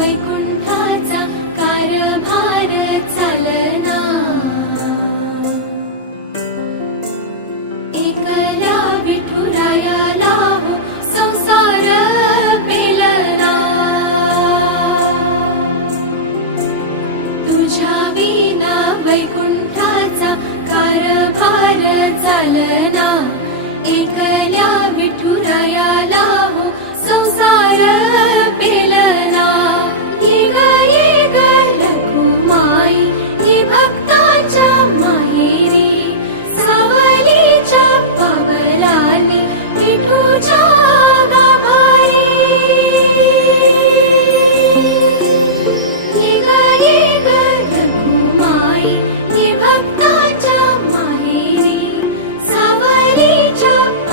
वैकुंठाचा कारभार चालना, एकल्या विठुरायाला हो संसार पेलना, तुझ्या विना वैकुंठाचा कारभार चालना, एकल्या विठुरायाला हो संसार पेलना। ये ग रखुमाई ये भक्ताच्या माहेरी, सावलीच्या पावलाने विठूच्या